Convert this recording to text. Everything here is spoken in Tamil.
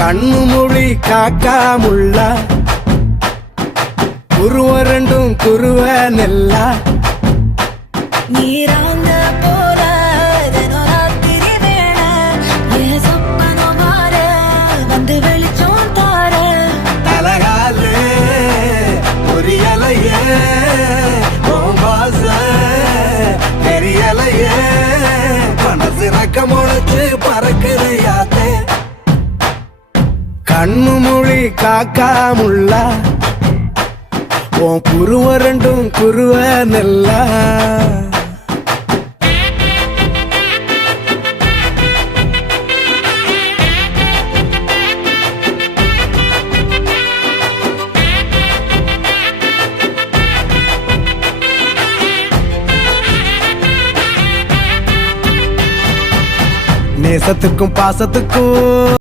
கண்ணு மொழி காக்காமுள்ள குருவ ரெண்டும் குருவ நெல்லா நீராங்க போல தினராத்திரி வேண என் சொப்பனம் மாற வந்து வெளிச்சம் தார தலகாலே பொரியலையே ஓம்பாச தெரியலையே மனசு ரக்க முளைச்சு பறக்குறையாத்தே கண்ணு மொழி காக்காமுள்ள உன் குருவ ரெண்டும் குருவ நெல்லா நேசத்துக்கும் பாசத்துக்கும்